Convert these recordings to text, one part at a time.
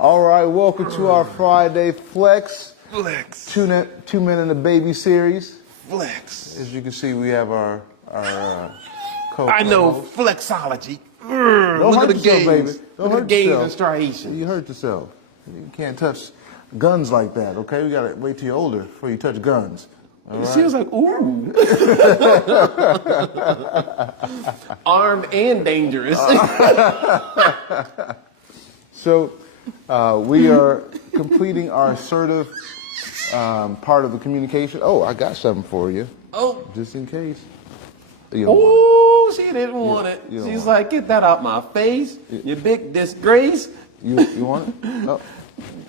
All right, welcome to our Friday Flex. Flex. Two Men and a Baby series. Flex. As you can see, we have our I know co-host. flexology. Don't Look hurt at the yourself, games. baby. Don't Look at hurt the games yourself. and striations. You hurt yourself. You can't touch guns like that, okay? We gotta wait till you're older before you touch guns. All It right? seems like, ooh. Armed and dangerous. So we are completing our assertive part of the communication. Oh, I got something for you, Oh. just in case. You don't want Ooh, she didn't want it. you don't She's want like, get that out my face. You big disgrace. it. You want it? No.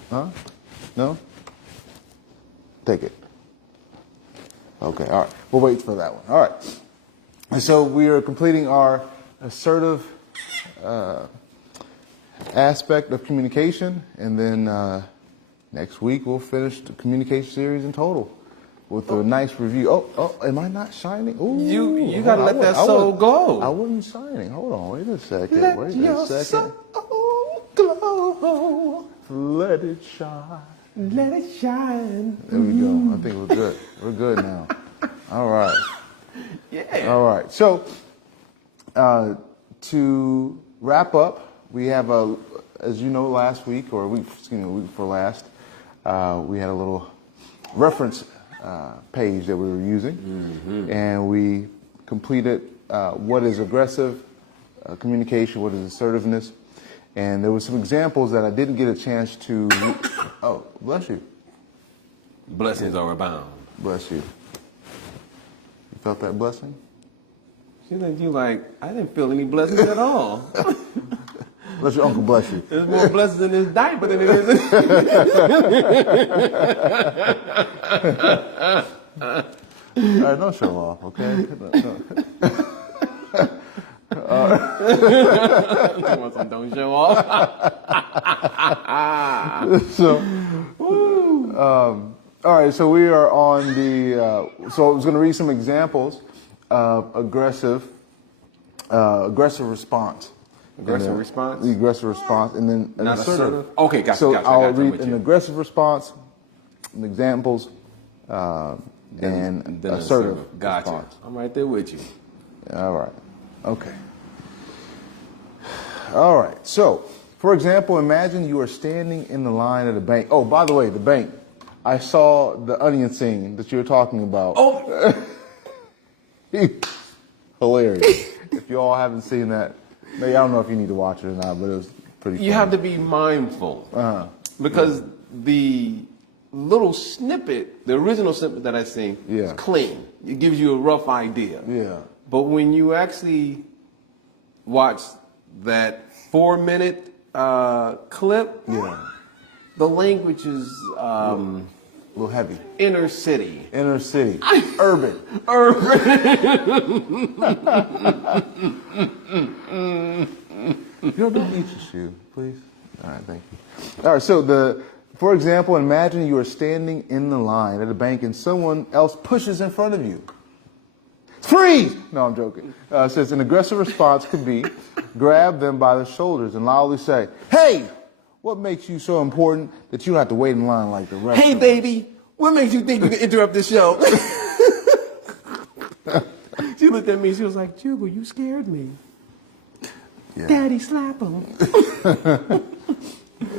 Huh? No? Take it. Okay, all right. We'll wait for that one. All right. And so we are completing our assertive aspect of communication, and then next week we'll finish the communication series in total with a nice review. Oh, am I not shining? Ooh, You gotta let that soul go. I wasn't shining. Hold on, wait a second. Let Wait your a second. soul glow. Let it shine. Let it shine. There we go. I think we're good. We're good now. All right. Yeah. All right. So to wrap up, we have as you know, last week or week before last, we had a little reference page that we were using, and we completed what is aggressive communication, what is assertiveness, and there were some examples that I didn't get a chance to. Oh, bless you. Blessings are abound. Bless you. You felt that blessing? She think you like, I didn't feel any blessings at all. Bless your uncle, bless you. There's more blessings in this diaper than it is All right, don't show off, okay? Don't show off. So, all right, so we are on the, so I was going to read some examples of aggressive response. Aggressive response? The aggressive response, and then an Not assertive. assertive? Okay, gotcha, So gotcha, I'll gotcha, I'm read with an you. aggressive response, an examples, and Then assertive Gotcha. response. I'm right there with you. All right. Okay. All right. So, for example, imagine you are standing in the line at a bank. Oh, by the way, the bank. I saw the onion scene that you were talking about. Oh, Hilarious. If you all haven't seen that, maybe I don't know if you need to watch it or not, but it was pretty funny. you have to be mindful. Because the little snippet, the original snippet that I seen, is clean. It gives you a rough idea. Yeah. But when you actually watch that 4-minute clip, the language is A little heavy. inner city. Inner city. Urban. Don't eat your shoe, please. All right, thank you. All right, so for example, imagine you are standing in the line at a bank and someone else pushes in front of you. Freeze! No, I'm joking. It says an aggressive response could be grab them by the shoulders and loudly say, "Hey, what makes you so important that you don't have to wait in line like the rest Hey, of us?" baby, what makes you think you can interrupt the show? She looked at me. She was like, "Juggle, you scared me." Yeah. Daddy, slap him.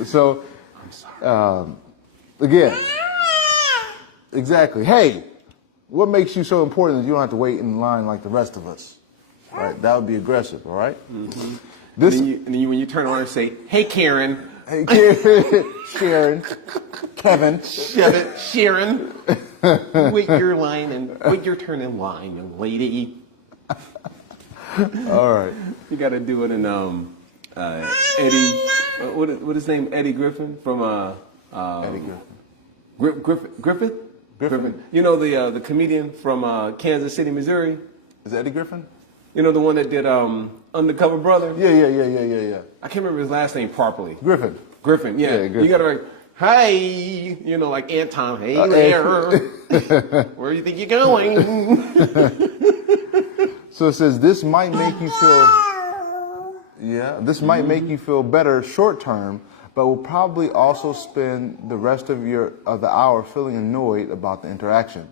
So, again, exactly. Hey, what makes you so important that you don't have to wait in line like the rest of us? Right? That would be aggressive. All right? Mm-hmm. This. And then when you turn around and say, "Hey, Karen." Hey, Sharon, Kevin, Sharon, wait your line and wait your turn in line, young lady. All right. You got to do it in Eddie. What his name? Eddie Griffin from Eddie Griffin. Griffin. You know the comedian from Kansas City, Missouri. Is Eddie Griffin? You know the one that did Undercover Brother. Yeah. I can't remember his last name properly. Griffin. Yeah. Griffin. You got to like, hey, you know, like Anton. Hey there. Where do you think you're going? So it says this might make you feel. Yeah, this might make you feel better short term, but will probably also spend the rest of the hour feeling annoyed about the interaction.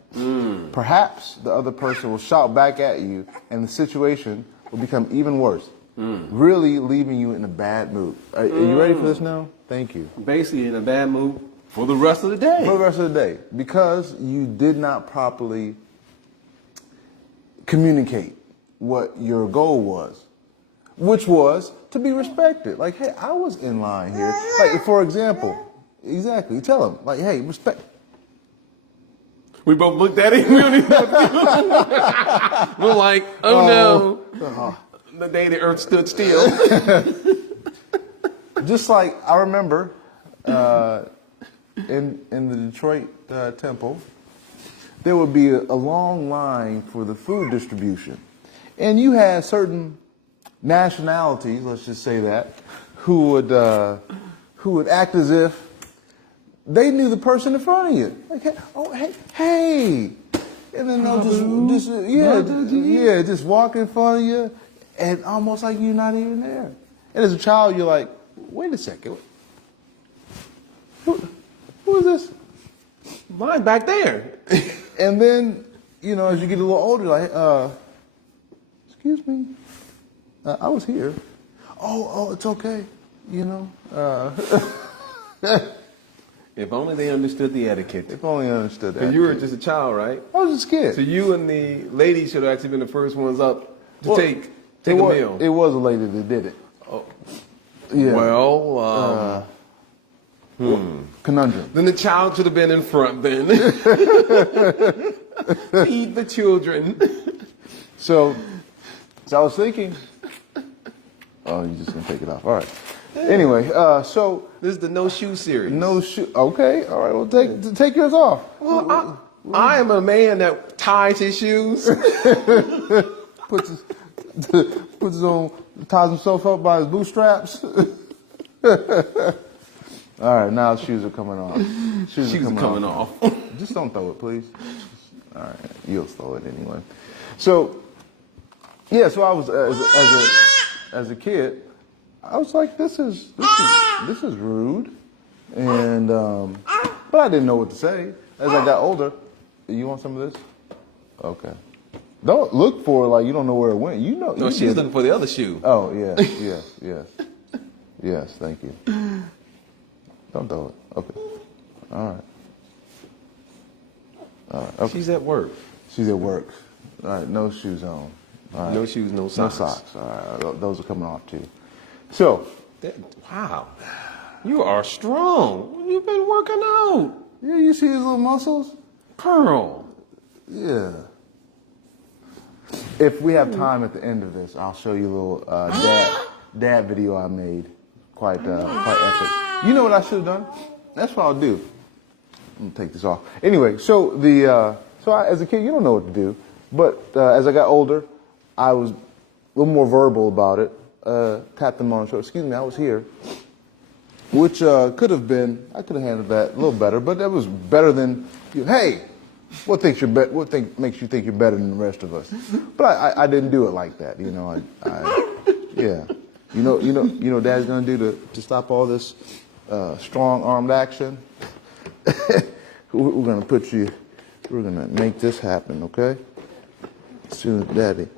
Perhaps the other person will shout back at you, and the situation will become even worse, really leaving you in a bad mood. Are you ready for this now? Thank you. Basically in a bad mood for the rest of the day. For the rest of the day, because you did not properly communicate what your goal was, which was to be respected. Like, hey, I was in line here. Like, for example, exactly, tell them, like, hey, respect. We both looked at it. We don't even know what to do. We're like, oh no. The day the earth stood still. Just like I remember in the Detroit temple, there would be a long line for the food distribution. And you had certain nationalities, let's just say that, who would act as if they knew the person in front of you. Like, hey. And then they'll just walk in front of you and almost like you're not even there. And as a child, you're like, wait a second. Who is this? Mine back there. And then, as you get a little older, like, excuse me, I was here. Oh, it's okay, If only they understood the etiquette. If only I understood that. You were just a child, right? I was just a kid. So you and the ladies should have actually been the first ones up to take a meal. It was a lady that did it. Oh. Yeah. Well, conundrum. Then the child should have been in front then. Feed the children. So I was thinking, oh, you're just going to take it off. All right. Anyway, so. This is the no shoe series. No shoe. Okay. All right. Well, take yours off. Well, I am a man that ties his shoes. puts his own, ties himself up by his bootstraps. All right, now the shoes are coming off. Shoes are coming off. Just don't throw it, please. All right, you'll throw it anyway. So, yeah, so I was as a kid, I was like, this is rude, and but I didn't know what to say. As I got older, you want some of this? Okay. Don't look for it like you don't know where it went. No, she's looking for the other shoe. Oh, yes, thank you. Don't throw it. Okay. All right. Okay. She's at work. She's at work. All right, no shoes on. All right. No shoes, no socks. No socks. All right, those are coming off too. So. Wow. You are strong. You've been working out. Yeah, you see his little muscles? Pearl. Yeah. If we have time at the end of this, I'll show you a little dad video I made. Quite epic. You know what I should have done? That's what I'll do. I'm gonna take this off. Anyway, so as a kid, you don't know what to do. But as I got older, I was a little more verbal about it. Tapped them on the shoulder. Excuse me, I was here. Which I could have handled that a little better, but that was better than, hey, what makes you think you're better than the rest of us? But I didn't do it like that, yeah. Dad's gonna do to stop all this strong armed action. We're gonna make this happen, okay? As soon as Daddy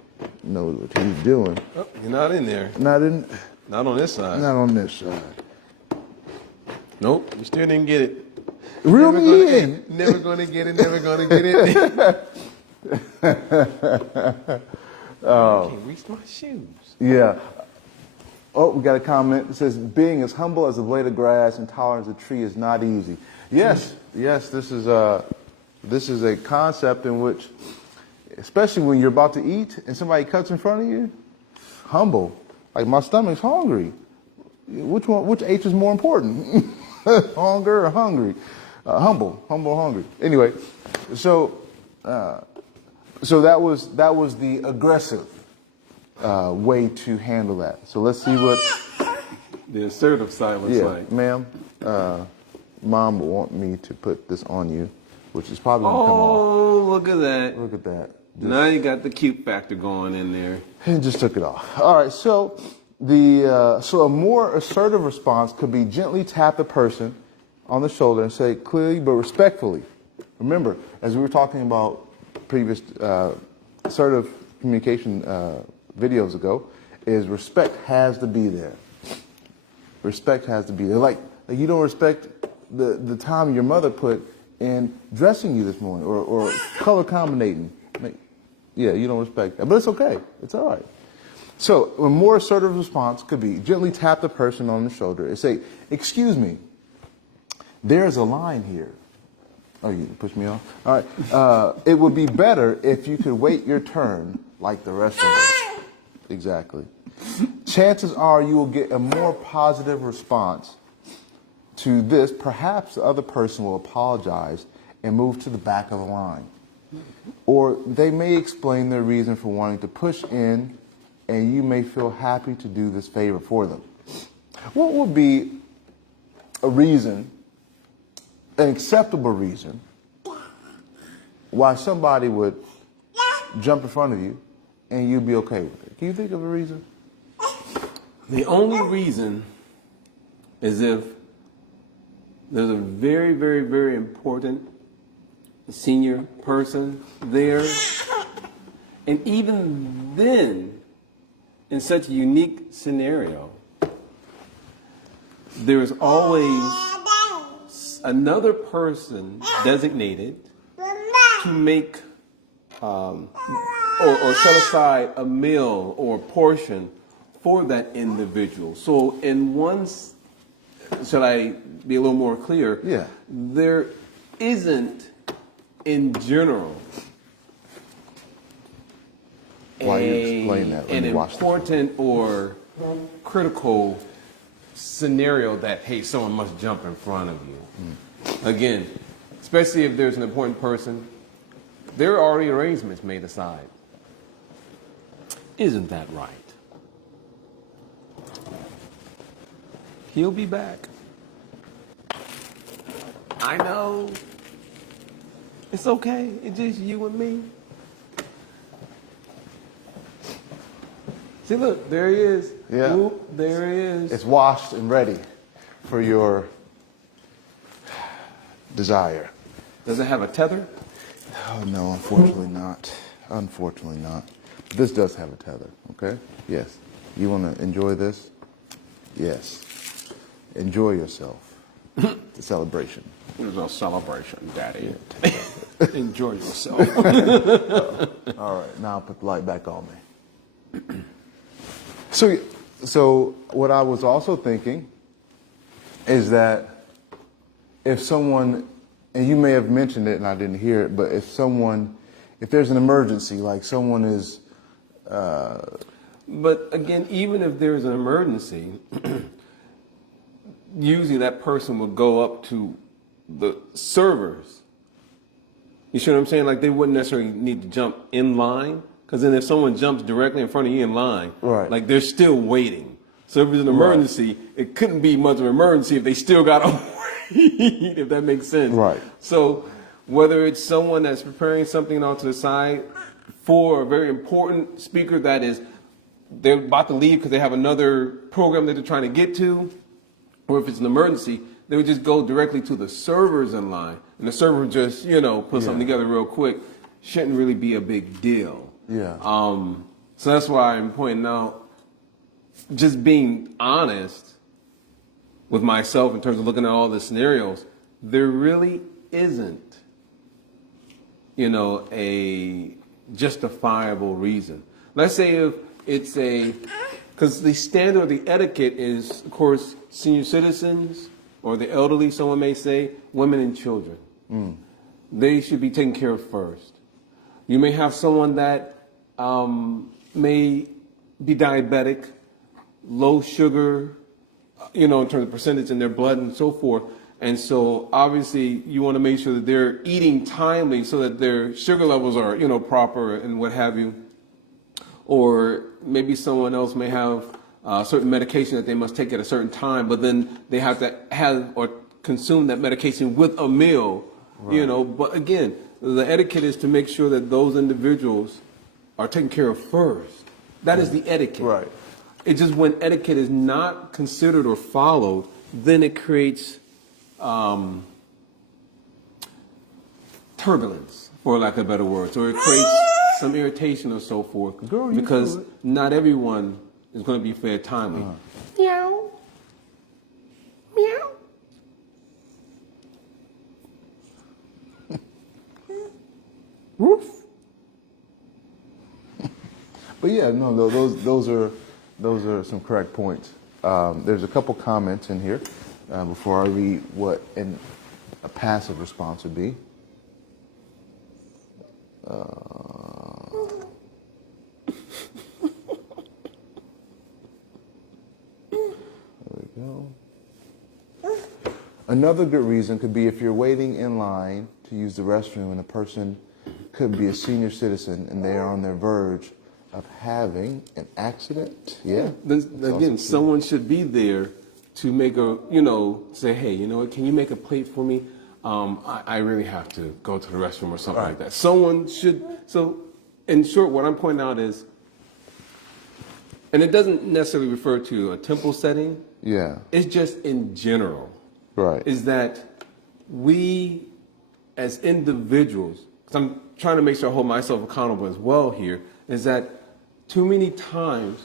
knows what he's doing. Oh, you're not in there. Not on this side. Not on this side. Nope, you still didn't get it. Reel me in. Never gonna get it. Never gonna get it. I can't reach my shoes. Yeah. Oh, we got a comment that says, being as humble as a blade of grass and tolerant as a tree is not easy. Yes, this is a concept in which, especially when you're about to eat and somebody cuts in front of you, humble. Like, my stomach's hungry. Which H is more important? Hunger or hungry? Humble, hungry. Anyway, so that was the aggressive way to handle that. So let's see what the assertive silence like. Ma'am, Mom will want me to put this on you, which is probably going to come off. Oh, look at that. Look at that. Now you got the cute factor going in there. And just took it off. All right, so So a more assertive response could be gently tap the person on the shoulder and say clearly but respectfully. Remember, as we were talking about previous assertive communication videos ago, is respect has to be there. Respect has to be there. Like you don't respect the time your mother put in dressing you this morning or color combinating. Yeah, you don't respect that. But it's okay. It's all right. So a more assertive response could be gently tap the person on the shoulder and say, excuse me, there's a line here. Oh, you pushed me off? All right. It would be better if you could wait your turn like the rest of us. Exactly. Chances are you will get a more positive response to this. Perhaps the other person will apologize and move to the back of the line. Or they may explain their reason for wanting to push in, and you may feel happy to do this favor for them. What would be a reason, an acceptable reason, why somebody would jump in front of you and you'd be okay with it? Can you think of a reason? The only reason is if there's a very, very, very important senior person there. And even then, in such a unique scenario, there's always another person designated to make or set aside a meal or portion for that individual. So in one, should I be a little more clear? Yeah. There isn't, in general, Why you explain that when an you watch important or critical scenario that, hey, someone must jump in front of you. Again, especially if there's an important person, there are already arrangements made aside. Isn't that right? He'll be back. I know. It's okay. It's just you and me. See, look, there he is. Yeah. Whoop, there he is. It's washed and ready for your desire. Does it have a tether? Oh, no, unfortunately not. Unfortunately not. This does have a tether, okay? Yes. You want to enjoy this? Yes. Enjoy yourself. It's a celebration. It's a celebration, Daddy. Enjoy yourself. All right, now I'll put the light back on me. So what I was also thinking is that if someone, and you may have mentioned it and I didn't hear it, but if there's an emergency, like someone is... But again, even if there's an emergency, usually that person will go up to the servers. You see what I'm saying? Like they wouldn't necessarily need to jump in line, because then if someone jumps directly in front of you in line, right, like they're still waiting. So if there's an emergency, it couldn't be much of an emergency if they still got to wait, if that makes sense. Right. So whether it's someone that's preparing something onto the side for a very important speaker that is, they're about to leave because they have another program that they're trying to get to, or if it's an emergency, they would just go directly to the servers in line, and the server would just, put something together real quick. Shouldn't really be a big deal. Yeah. So that's why I'm pointing out, just being honest with myself in terms of looking at all the scenarios, there really isn't, a justifiable reason. Let's say if it's because the standard of the etiquette is, of course, senior citizens or the elderly, someone may say, women and children. They should be taken care of first. You may have someone that may be diabetic, low sugar, in terms of percentage in their blood and so forth. And so obviously you want to make sure that they're eating timely so that their sugar levels are, proper and what have you. Or maybe someone else may have certain medication that they must take at a certain time, but then they have to have or consume that medication with a meal, But again, the etiquette is to make sure that those individuals are taken care of first. That is the etiquette. Right. It's just when etiquette is not considered or followed, then it creates turbulence, for lack of better words, or it creates some irritation or so forth. Girl, you because do it. not everyone is going to be fed timely. Meow. Meow. Woof. But yeah, no, those are some correct points. There's a couple comments in here before I read what a passive response would be. There we go. Another good reason could be if you're waiting in line to use the restroom and a person could be a senior citizen and they are on their verge of having an accident. Yeah. Again, someone should be there to make say, hey, you know what, can you make a plate for me? I really have to go to the restroom or something like that. Someone should. So, in short, what I'm pointing out is, and it doesn't necessarily refer to a temple setting. Yeah. It's just in general. Right. Is that we, as individuals, because I'm trying to make sure I hold myself accountable as well here, is that too many times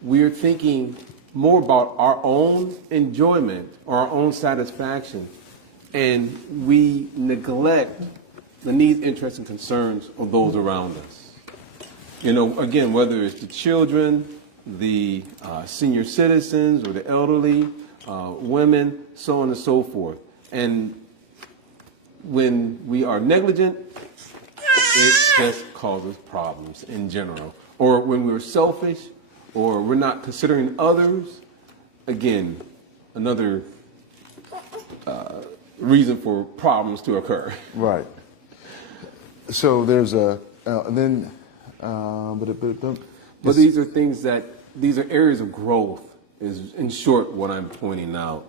we're thinking more about our own enjoyment or our own satisfaction, and we neglect the needs, interests, and concerns of those around us. Again, whether it's the children, the senior citizens, or the elderly, women, so on and so forth. And when we are negligent, it just causes problems in general. Or when we're selfish, or we're not considering others, again, another reason for problems to occur. Right. So there's but these are things these are areas of growth, is in short what I'm pointing out.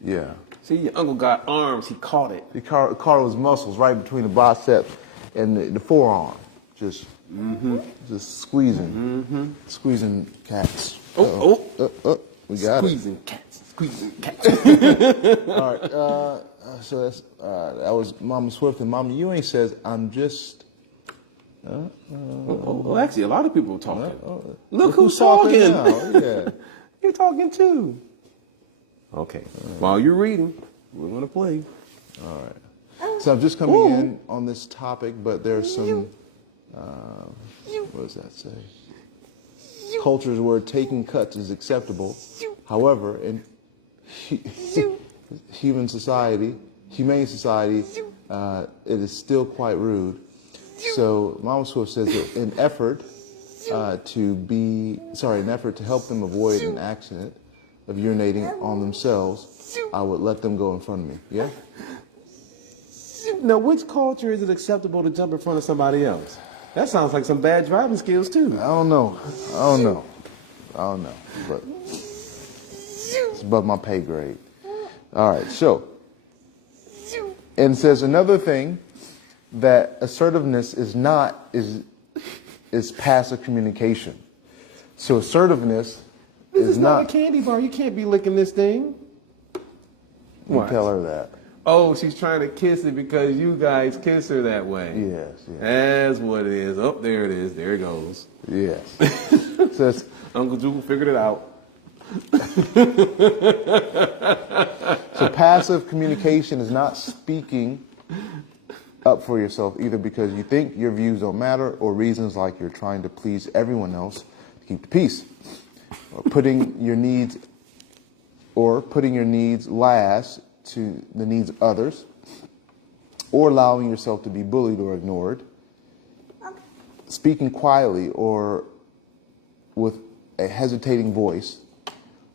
Yeah. See, your uncle got arms, he caught it. He caught his muscles right between the biceps and the forearm. Just squeezing. Squeezing cats. We got Squeezing cats. Squeezing cats. All right. So that was Mama Swift, and Mama Ewing says, "I'm just." Actually, a lot of people are talking. Look who's talking talking. now. Yeah. You're talking too. Okay. While you're reading, we're gonna play. All right. So I'm just coming in on this topic, but there's some. What does that say? Cultures where taking cuts is acceptable. However, in humane society, it is still quite rude. So Mama Swift says that in effort to help them avoid an accident of urinating on themselves, I would let them go in front of me. Yeah? Now, which culture is it acceptable to jump in front of somebody else? That sounds like some bad driving skills too. I don't know. But it's above my pay grade. All right, so. And it says another thing that assertiveness is passive communication. So assertiveness is not a candy bar. You can't be licking this thing. You tell her that. Oh, she's trying to kiss it because you guys kiss her that way. Yes. That's what it is. Oh, there it is. There it goes. Yes. Says Uncle Jubal figured it out. So passive communication is not speaking up for yourself either because you think your views don't matter or reasons like you're trying to please everyone else to keep the peace. Or putting your needs last to the needs of others, or allowing yourself to be bullied or ignored, speaking quietly or with a hesitating voice,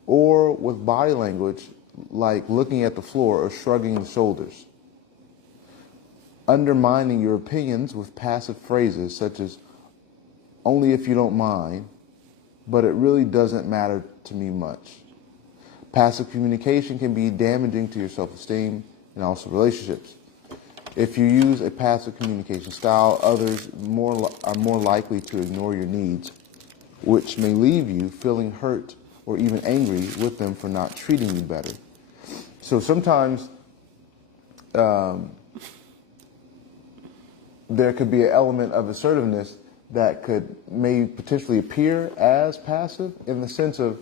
or with body language like looking at the floor or shrugging the shoulders, undermining your opinions with passive phrases such as, only if you don't mind, but it really doesn't matter to me much. Passive communication can be damaging to your self-esteem and also relationships. If you use a passive communication style, others are more likely to ignore your needs which may leave you feeling hurt or even angry with them for not treating you better. So sometimes there could be an element of assertiveness that may potentially appear as passive, in the sense of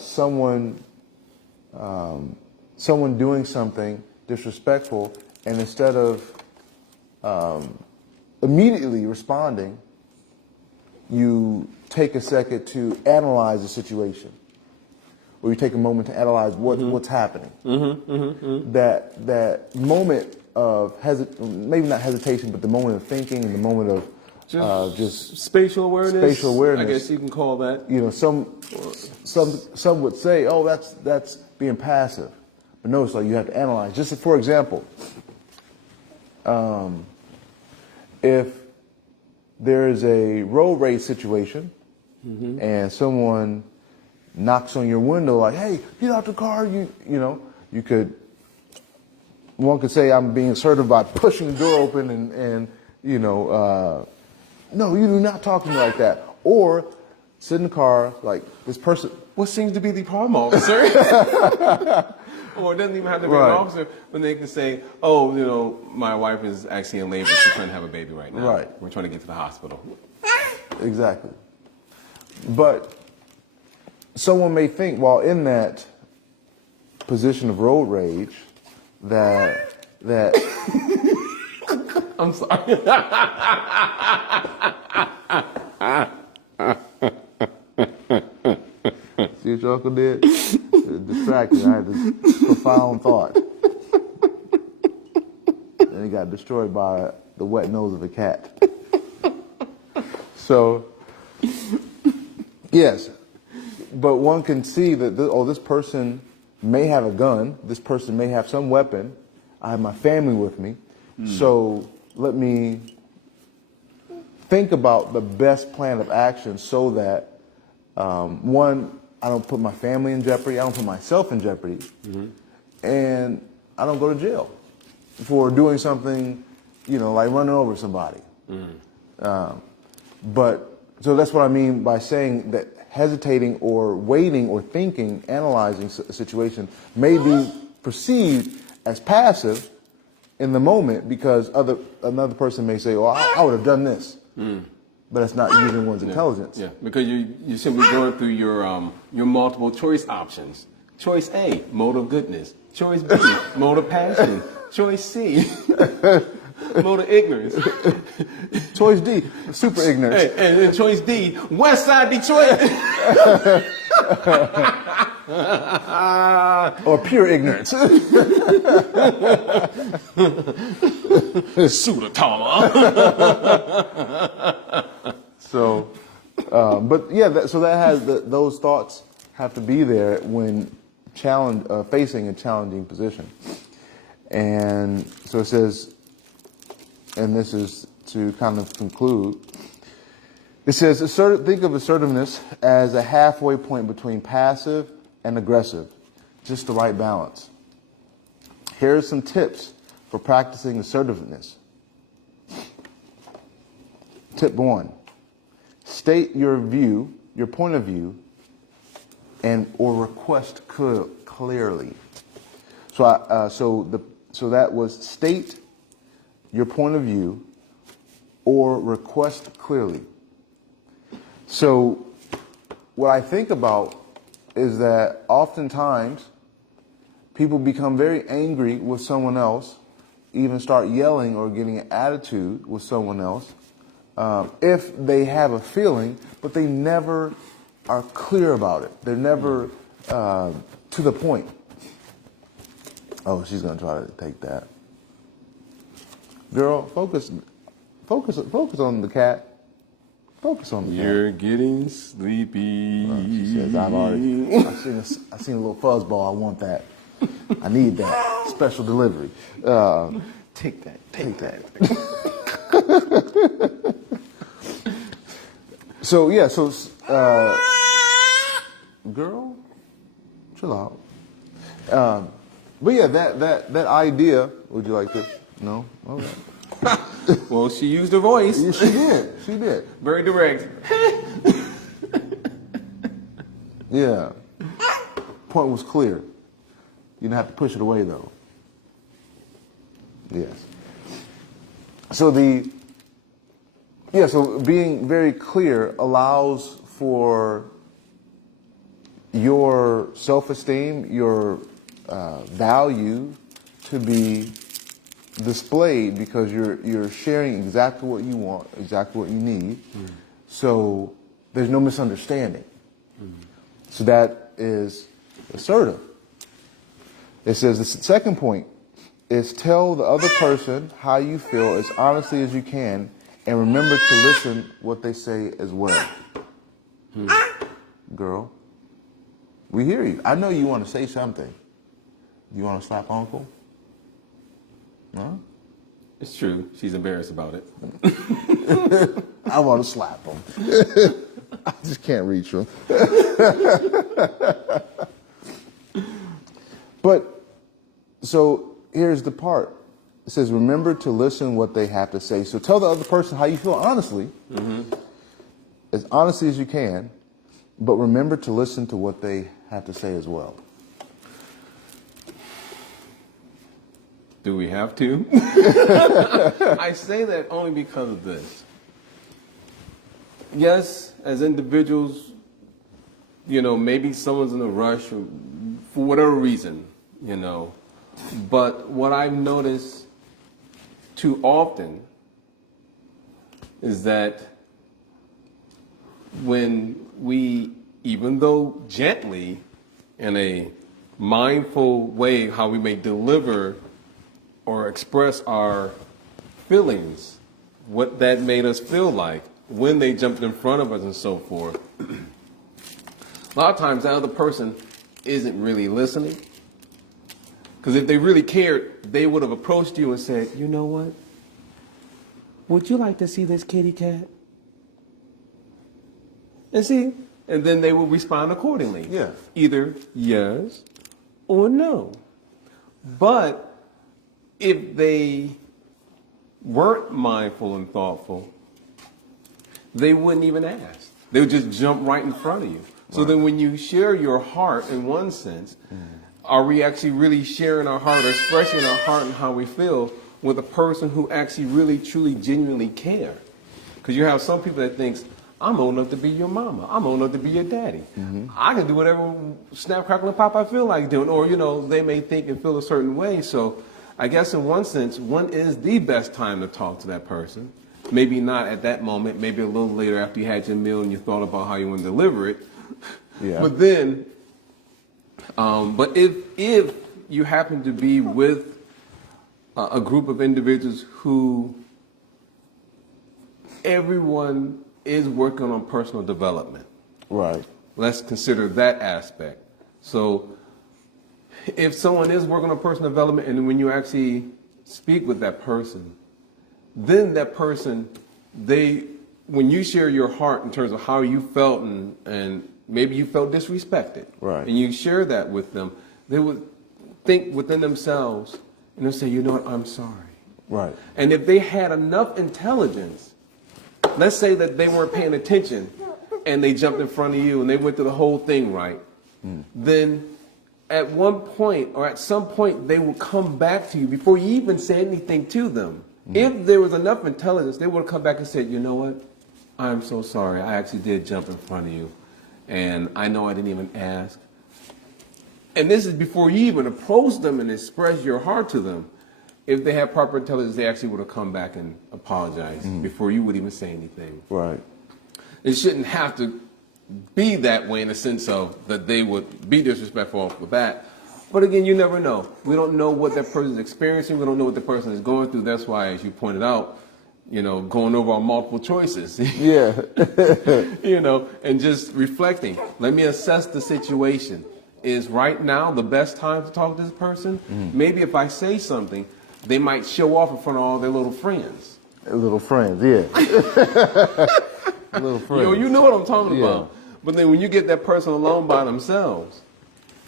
someone doing something disrespectful, and instead of immediately responding, you take a second to analyze the situation, or you take a moment to analyze what's happening. That moment of maybe not hesitation, but the moment of thinking and the moment of just spatial awareness. Spatial awareness. I guess you can call that. You know, some would say, "Oh, that's being passive," but notice, like, you have to analyze. Just for example, if there is a road rage situation and someone knocks on your window, like, "Hey, get out the car!" One could say, "I'm being assertive by pushing the door open and no, you do not talk to me like that." Or sit in the car, like, this person. What seems to be the problem, officer? Or it doesn't even have to be an officer, when they can say, "Oh, my wife is actually in labor. She's trying to have a baby right now. Right. We're trying to get to the hospital." Exactly. But someone may think, while in that position of road rage, that I'm sorry. See what your uncle did? Distracted. I had this profound thought. And he got destroyed by the wet nose of a cat. So, yes. But one can see that, this person may have a gun. This person may have some weapon. I have my family with me. So let me think about the best plan of action so that, one, I don't put my family in jeopardy, I don't put myself in jeopardy, and I don't go to jail for doing something, like running over somebody. But so that's what I mean by saying that hesitating or waiting or thinking, analyzing a situation may be perceived as passive in the moment, because another person may say, "Oh, I would have done this," but it's not using one's intelligence. Yeah, because you're simply going through your multiple choice options. Choice A, mode of goodness. Choice B, mode of passion. Choice C, mode of ignorance. Choice D, super ignorance. And choice D, West Side Detroit. Or pure ignorance. Sudatama. So, but yeah, so that has those thoughts have to be there when facing a challenging position. And so it says, and this is to kind of conclude, it says, think of assertiveness as a halfway point between passive and aggressive, just the right balance. Here are some tips for practicing assertiveness. Tip 1, state your point of view, or request clearly. So that was state your point of view or request clearly. So what I think about is that oftentimes people become very angry with someone else, even start yelling or getting an attitude with someone else, if they have a feeling, but they never are clear about it. They're never to the point. Oh, she's gonna try to take that. Girl, focus on the cat. Focus on the cat. You're getting sleepy. She says, I've seen a little fuzzball. I want that. I need that. Special delivery. Take that. So, girl, chill out. But yeah, that idea, would you like to? No? Okay. Well, she used her voice. Yeah, she did. Very direct. Yeah. Point was clear. You didn't have to push it away, though. Yes. So so being very clear allows for your self-esteem, your value to be displayed because you're sharing exactly what you want, exactly what you need. So there's no misunderstanding. So that is assertive. It says the second point is tell the other person how you feel as honestly as you can, and remember to listen what they say as well. Girl, we hear you. I know you want to say something. You want to slap Uncle? Huh? It's true. She's embarrassed about it. I want to slap him. I just can't reach him. But, so here's the part. It says, remember to listen what they have to say. So tell the other person how you feel honestly, as honestly as you can, but remember to listen to what they have to say as well. Do we have to? I say that only because of this. Yes, as individuals, maybe someone's in a rush or for whatever reason, But what I've noticed too often is that when we, even though gently, in a mindful way, how we may deliver or express our feelings, what that made us feel like when they jumped in front of us and so forth. A lot of times that other person isn't really listening. Because if they really cared, they would have approached you and said, you know what? Would you like to see this kitty cat? And then they will respond accordingly. Yeah. Either yes or no. But if they weren't mindful and thoughtful, they wouldn't even ask. They would just jump right in front of you. So then when you share your heart in one sense, are we actually really sharing our heart, or expressing our heart and how we feel with a person who actually really, truly, genuinely care? Because you have some people that thinks, I'm old enough to be your mama. I'm old enough to be your daddy. I can do whatever snap, crackle, and pop I feel like doing. Or, they may think and feel a certain way. So I guess in one sense, when is the best time to talk to that person? Maybe not at that moment, maybe a little later after you had your meal and you thought about how you want to deliver it. Yeah. But then, but if you happen to be with a group of individuals who everyone is working on personal development. Right. Let's consider that aspect. So if someone is working on personal development and when you actually speak with that person, then that person, when you share your heart in terms of how you felt and maybe you felt disrespected, right, and you share that with them, they would think within themselves and they'll say, you know what, I'm sorry. Right. And if they had enough intelligence, let's say that they weren't paying attention and they jumped in front of you and they went through the whole thing right, then at one point or at some point they will come back to you before you even say anything to them. If there was enough intelligence, they would have come back and said, you know what, I'm so sorry. I actually did jump in front of you. And I know I didn't even ask. And this is before you even approach them and express your heart to them. If they had proper intelligence, they actually would have come back and apologized before you would even say anything. Right. It shouldn't have to be that way in the sense of that they would be disrespectful off the bat. But again, you never know. We don't know what that person is experiencing. We don't know what the person is going through. That's why, as you pointed out, going over our multiple choices. Yeah. And just reflecting. Let me assess the situation. Is right now the best time to talk to this person? Maybe if I say something, they might show off in front of all their little friends. Little friends, yeah. Little friends. You know what I'm talking about. But then when you get that person alone by themselves,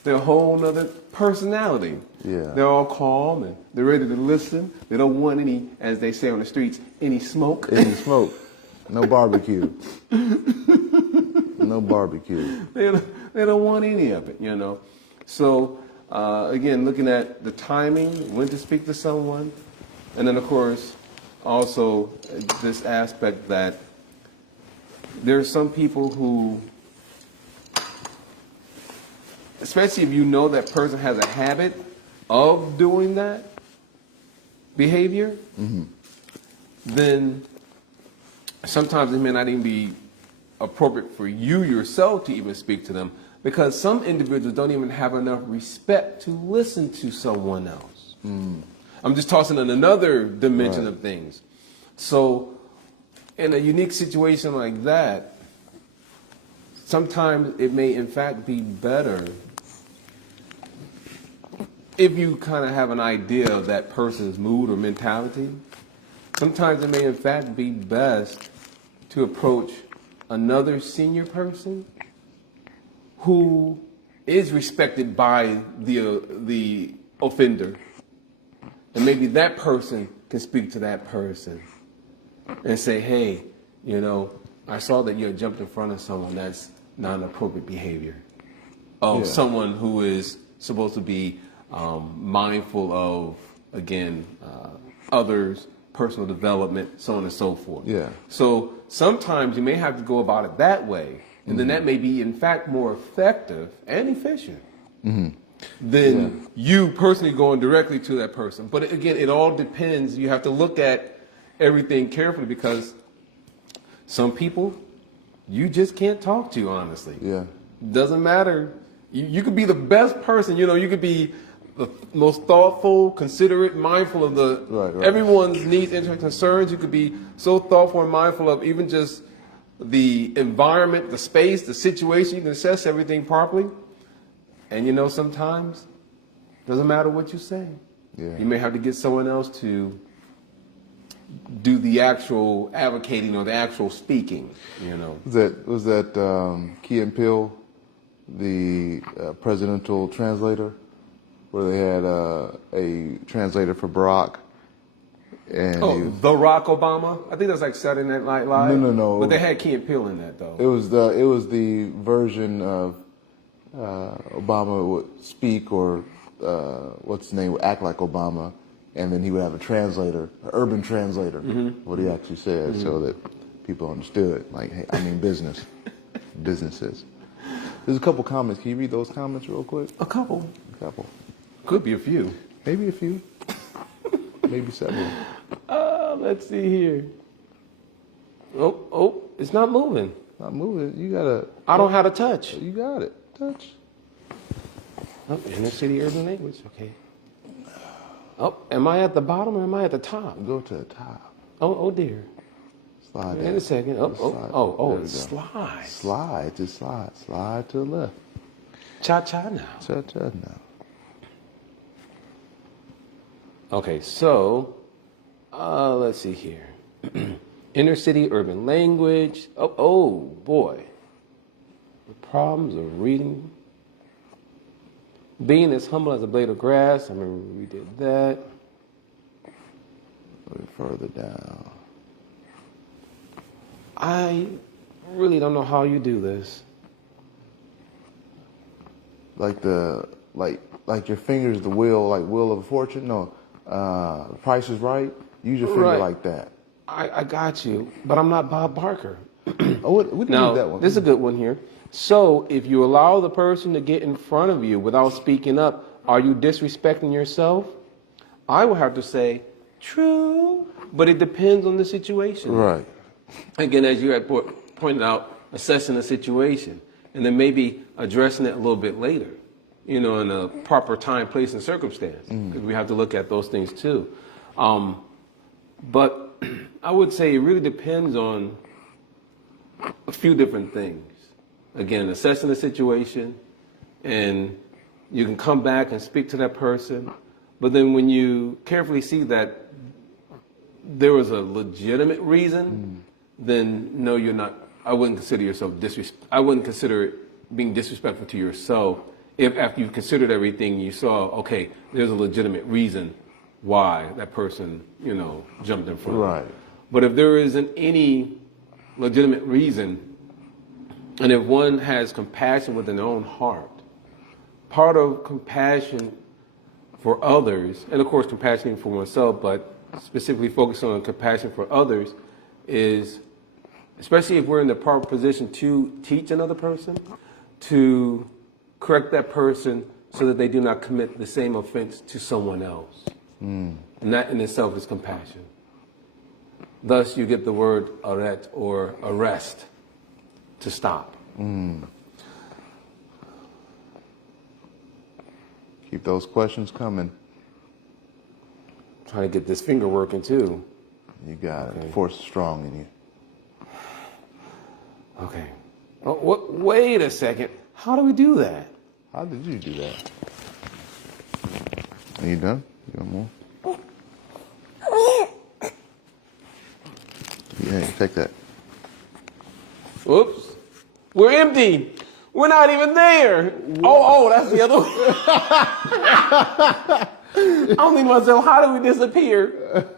they're a whole nother personality. Yeah. They're all calm and they're ready to listen. They don't want any, as they say on the streets, any smoke. Any smoke. No barbecue. No barbecue. They don't want any of it, So, again, looking at the timing, when to speak to someone, and then, of course, also this aspect that there are some people who, especially if you know that person has a habit of doing that behavior, then sometimes it may not even be appropriate for you yourself to even speak to them, because some individuals don't even have enough respect to listen to someone else. I'm just tossing in another dimension of things. So in a unique situation like that, sometimes it may in fact be better if you kind of have an idea of that person's mood or mentality. Sometimes it may in fact be best to approach another senior person who is respected by the offender, and maybe that person can speak to that person and say, hey, I saw that you had jumped in front of someone. That's not an appropriate behavior of someone who is supposed to be mindful of, again, others, personal development, so on and so forth. Yeah. So sometimes you may have to go about it that way, and then that may be, in fact, more effective and efficient than you personally going directly to that person. But again, it all depends. You have to look at everything carefully, because some people you just can't talk to, honestly. Yeah. Doesn't matter. You could be the best person. You could be the most thoughtful, considerate, mindful of everyone's needs, interests, and concerns. You could be so thoughtful and mindful of even just the environment, the space, the situation. You can assess everything properly. And sometimes it doesn't matter what you say. Yeah. You may have to get someone else to do the actual advocating or the actual speaking. Was that Key and Peele, the presidential translator, where they had a translator for Barack? And Barack Obama. I think that's like Saturday Night Live. No. But they had Key and Peele in that though. It was the version of Obama would speak, or what's his name, would act like Obama, and then he would have a translator, an urban translator, what he actually said, so that people understood. Like, hey, I mean businesses. There's a couple comments. Can you read those comments real quick? A couple. Could be a few. Maybe a few. Maybe several. Let's see here. Oh, it's not moving. Not moving. You gotta. I don't have to touch. You got it. Touch. Oh, inner city urban language. Okay. Oh, am I at the bottom or am I at the top? Go to the top. Oh dear. Slide. In a second. Slide. Slide. Just slide. Slide to the left. Cha-cha now. Cha-cha now. Okay, so let's see here. Inner city urban language. Oh boy. The problems of reading. Being as humble as a blade of grass. I remember we did that. A little further down. I really don't know how you do this. Like your fingers, the wheel, like Wheel of Fortune. No, Price is Right. Use your finger like that. I got you, but I'm not Bob Barker. We didn't Now, do that one. this is a good one here. So, if you allow the person to get in front of you without speaking up, are you disrespecting yourself? I would have to say, true, but it depends on the situation. Right. Again, as you had pointed out, assessing the situation, and then maybe addressing it a little bit later, in a proper time, place, and circumstance, because we have to look at those things too. But I would say it really depends on a few different things. Again, assessing the situation, and you can come back and speak to that person, but then when you carefully see that there was a legitimate reason, then no, you're not. I wouldn't consider yourself I wouldn't consider it being disrespectful to yourself if after you've considered everything you saw, okay, there's a legitimate reason why that person, jumped in front. Right. But if there isn't any legitimate reason, And if one has compassion within their own heart, part of compassion for others, and of course compassion for oneself, but specifically focusing on compassion for others, is, especially if we're in the proper position to teach another person, to correct that person so that they do not commit the same offense to someone else. And that in itself is compassion. Thus you get the word arret, or arrest, to stop. Keep those questions coming. Trying to get this finger working too. You got it. Force is strong in you. Okay. Oh, wait a second. How do we do that? How did you do that? Are you done? You want more? Yeah, take that. Oops. We're empty. We're not even there. Oh, that's the other one. I'm thinking to myself, how do we disappear?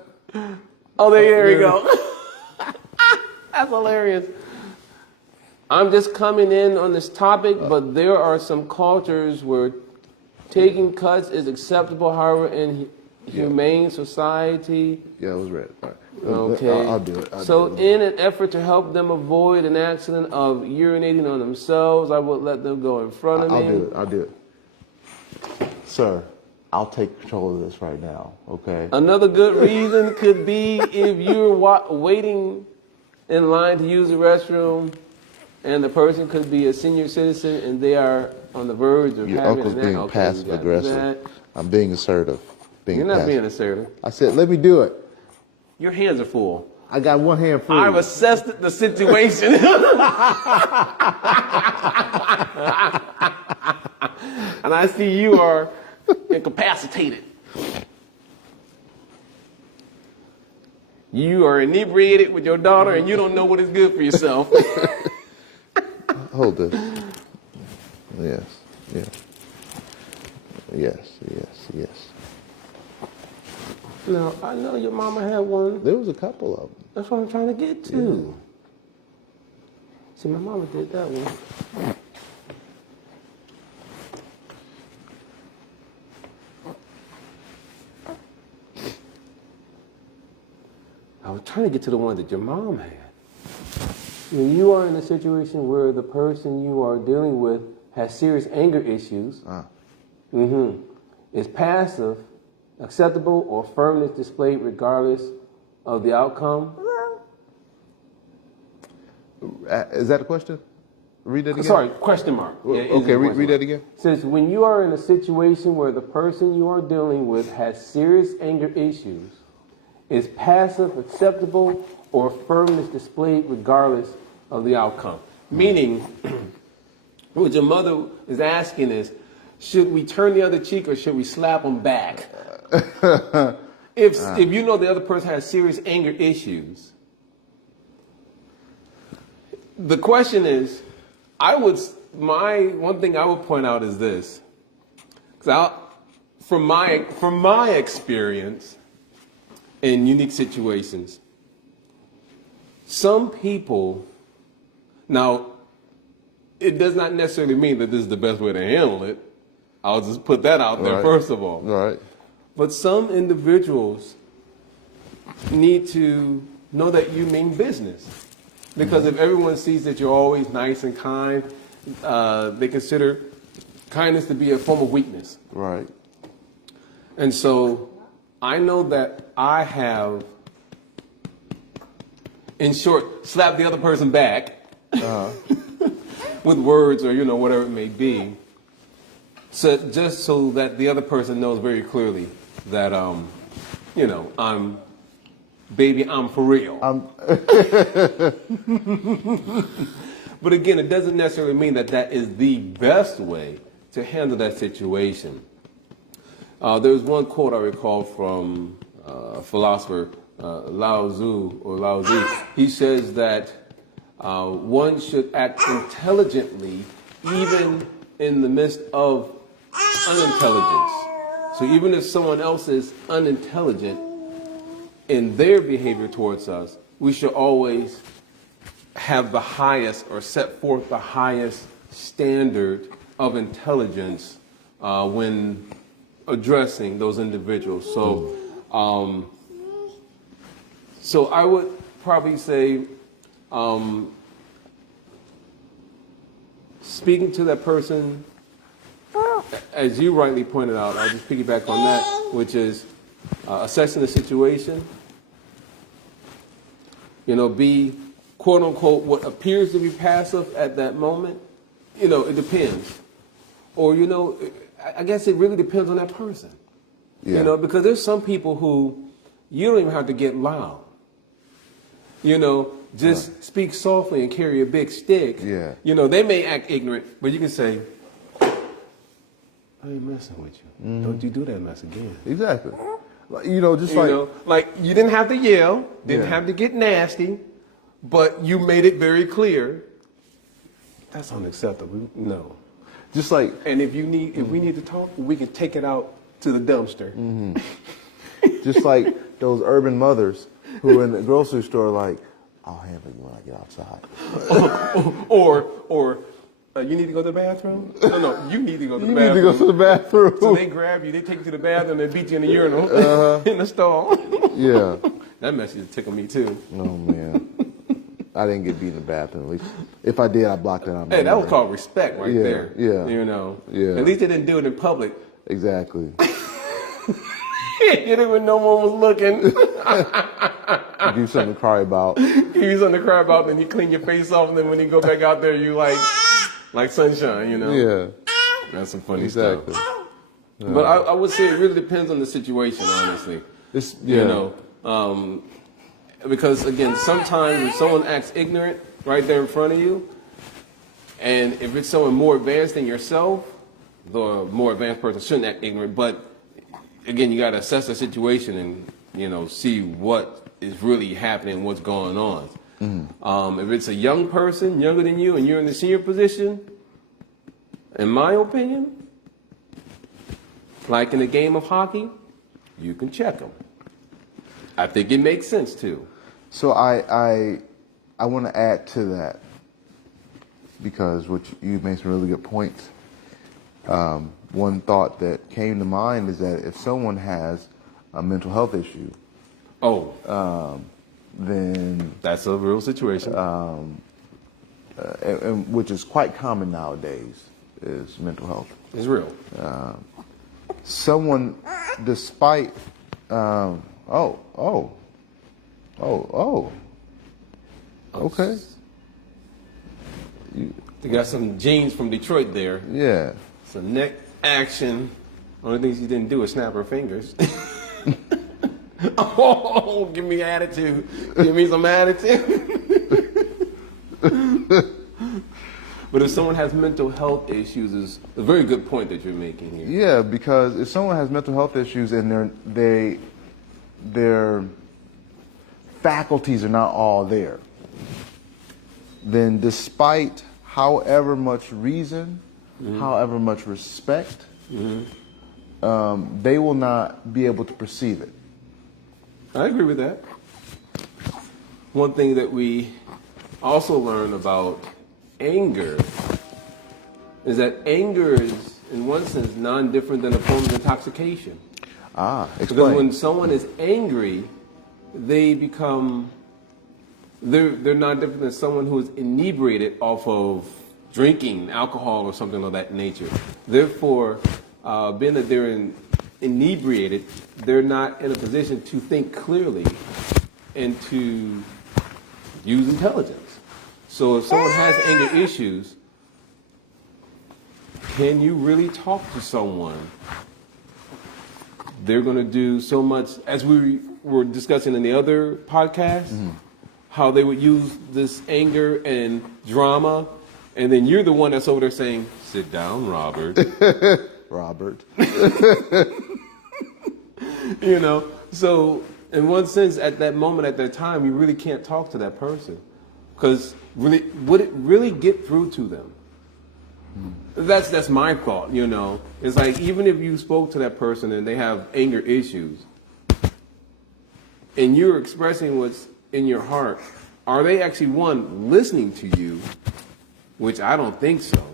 Oh, there we go. That's hilarious. I'm just coming in on this topic, but there are some cultures where taking cuts is acceptable, however, in humane society. Yeah, it was red. All right. Okay. I'll do it. In an effort to help them avoid an accident of urinating on themselves, I would let them go in front of me. I'll do it. Sir, I'll take control of this right now, okay? Another good reason could be if you're waiting in line to use the restroom, and the person could be a senior citizen, and they are on the verge of Your having uncle's an being passive aggressive. I'm being assertive. You're not being assertive. I said, let me do it. Your hands are full. I got one hand full. I've assessed the situation. And I see you are incapacitated. You are inebriated with your daughter and you don't know what is good for yourself. Hold this. Yes. No, I know your mama had one. There was a couple of them. That's what I'm trying to get to. See, my mama did that one. I was trying to get to the one that your mom had. When you are in a situation where the person you are dealing with has serious anger issues, is passive, acceptable, or firmness displayed regardless of the outcome? Is that a question? Read that again. Sorry, question mark. Yeah, okay, read that again. It says, when you are in a situation where the person you are dealing with has serious anger issues, is passive acceptable or firmness displayed regardless of the outcome? Meaning, what your mother is asking is, should we turn the other cheek or should we slap them back? If you know the other person has serious anger issues, the question is, one thing I would point out is this, because from my experience in unique situations, some people, now it does not necessarily mean that this is the best way to handle it. I'll just put that out there first of all. Right. But some individuals need to know that you mean business. Because if everyone sees that you're always nice and kind, they consider kindness to be a form of weakness. Right. And so I know that I have, in short, slapped the other person back with words or, whatever it may be. So just so that the other person knows very clearly that, I'm for real. But again, it doesn't necessarily mean that that is the best way to handle that situation. There's one quote I recall from philosopher Lao Tzu. He says that one should act intelligently even in the midst of unintelligence. So even if someone else is unintelligent in their behavior towards us, we should always have the highest or set forth the highest standard of intelligence when addressing those individuals. So I would probably say, speaking to that person, as you rightly pointed out, I'll just piggyback on that, which is assessing the situation. Be quote unquote what appears to be passive at that moment. It depends. Or, I guess it really depends on that person. Yeah. Because there's some people who you don't even have to get loud. Just speak softly and carry a big stick. Yeah. They may act ignorant, but you can say, I ain't messing with you. Don't you do that mess again. Exactly. Like You didn't have to yell, didn't Yeah. have to get nasty, but you made it very clear. That's unacceptable. No. just like And if we need to talk, we can take it out to the dumpster. just like those urban mothers who are in the grocery store, like, I'll handle you when I get outside. Or you need to go to the bathroom? No, you need to go to the You bathroom. need to go to the bathroom. So they grab you, they take you to the bathroom, and beat you in the urinal in the stall. Yeah. That message tickled me too. Oh man. I didn't get beat in the bathroom. At least, if I did, I blocked it out. Hey, that was called respect right Yeah, there. yeah. Yeah. At least they didn't do it in public. Exactly. You didn't when no one was looking. Give you something to cry about. You something to cry about, then you clean your face off, and then when you go back out there, you like sunshine, Yeah. That's some funny Exactly. stuff. But I would say it really depends on the situation, honestly. Because again, sometimes if someone acts ignorant right there in front of you, and if it's someone more advanced than yourself, the more advanced person shouldn't act ignorant. But again, you got to assess the situation and see what is really happening, what's going on. If it's a young person, younger than you, and you're in the senior position, in my opinion, like in a game of hockey, you can check them. I think it makes sense too. So I want to add to that because you made some really good points. One thought that came to mind is that if someone has a mental health issue, then That's a real situation. and which is quite common nowadays, is mental health. It's real. Someone, despite, okay. They got some genes from Detroit there. Yeah. Some neck action. Only things you didn't do is snap her fingers. Oh, give me attitude. Give me some attitude. But if someone has mental health issues, is a very good point that you're making here. Yeah, because if someone has mental health issues and their faculties are not all there, then despite however much reason, however much respect, they will not be able to perceive it. I agree with that. One thing that we also learn about anger is that anger is, in one sense, non-different than a form of intoxication. Because Explain. when someone is angry, they become, they're not different than someone who is inebriated off of drinking alcohol or something of that nature. Therefore, being that they're inebriated, they're not in a position to think clearly and to use intelligence. So if someone has anger issues, can you really talk to someone? They're going to do so much, as we were discussing in the other podcast, how they would use this anger and drama, and then you're the one that's over there saying, "Sit down, Robert." Robert. So in one sense, at that moment, at that time, you really can't talk to that person. Because really, would it really get through to them? That's my thought, It's like, even if you spoke to that person and they have anger issues, and you're expressing what's in your heart, are they actually, one, listening to you, which I don't think so,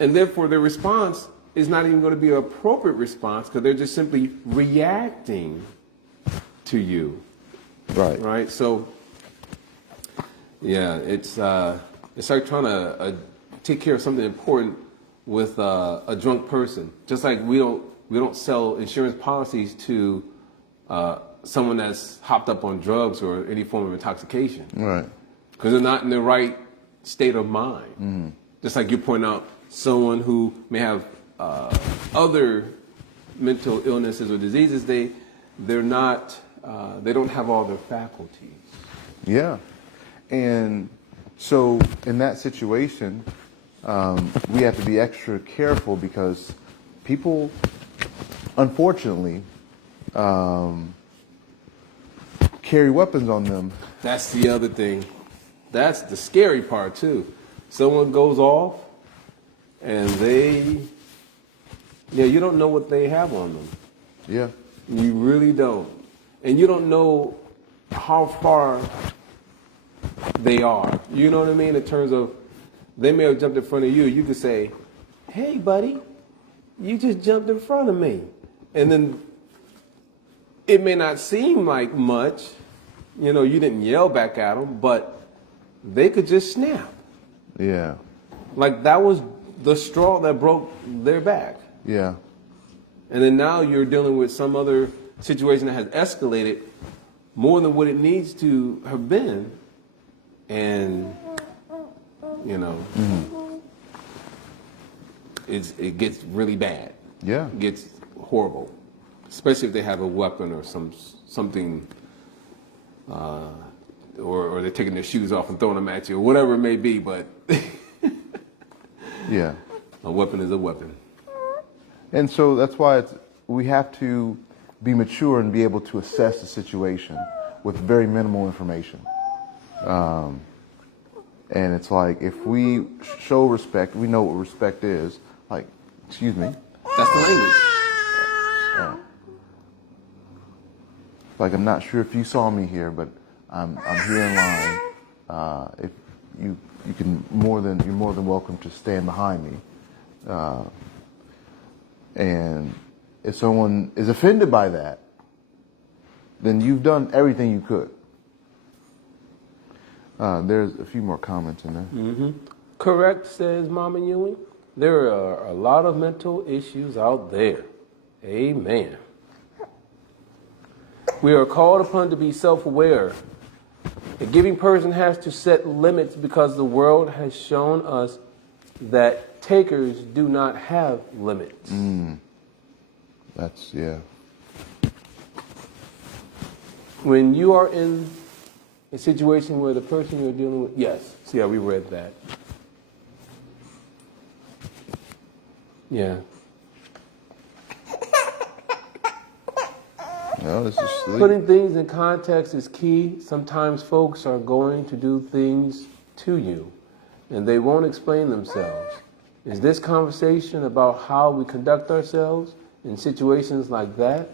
and therefore their response is not even going to be an appropriate response because they're just simply reacting to you. Right. Right? So, yeah, it's like trying to take care of something important with a drunk person. Just like we don't sell insurance policies to someone that's hopped up on drugs or any form of intoxication. Right. Because they're not in the right state of mind. Mm-hmm. Just like you point out, someone who may have other mental illnesses or diseases, they're not, they don't have all their faculties. Yeah. And so in that situation, we have to be extra careful because people, unfortunately, carry weapons on them. That's the other thing. That's the scary part too. Someone goes off and you don't know what they have on them. Yeah. You really don't. And you don't know how far they are. You know what I mean? In terms of, they may have jumped in front of you. You could say, hey, buddy, you just jumped in front of me. And then it may not seem like much. You know, you didn't yell back at them, but they could just snap. Yeah. Like that was the straw that broke their back. Yeah. And then now you're dealing with some other situation that has escalated more than what it needs to have been. And, you know, it gets really bad. Yeah. It gets horrible. Especially if they have a weapon or something, or they're taking their shoes off and throwing them at you or whatever it may be. But Yeah. a weapon is a weapon. And so that's why we have to be mature and be able to assess the situation with very minimal information. And it's like, if we show respect, we know what respect is. Like, excuse me. That's the language. Like, I'm not sure if you saw me here, but I'm here in line. If you can you're more than welcome to stand behind me. And if someone is offended by that, then you've done everything you could. There's a few more comments in there. Mm-hmm. Correct, says Mama Ewing. There are a lot of mental issues out there. Amen. We are called upon to be self-aware. A giving person has to set limits because the world has shown us that takers do not have limits. That's, yeah. When you are in a situation where the person you're dealing with, yes, see how we read that. Yeah. No, this is sleep. Putting things in context is key. Sometimes folks are going to do things to you, and they won't explain themselves. Is this conversation about how we conduct ourselves in situations like that?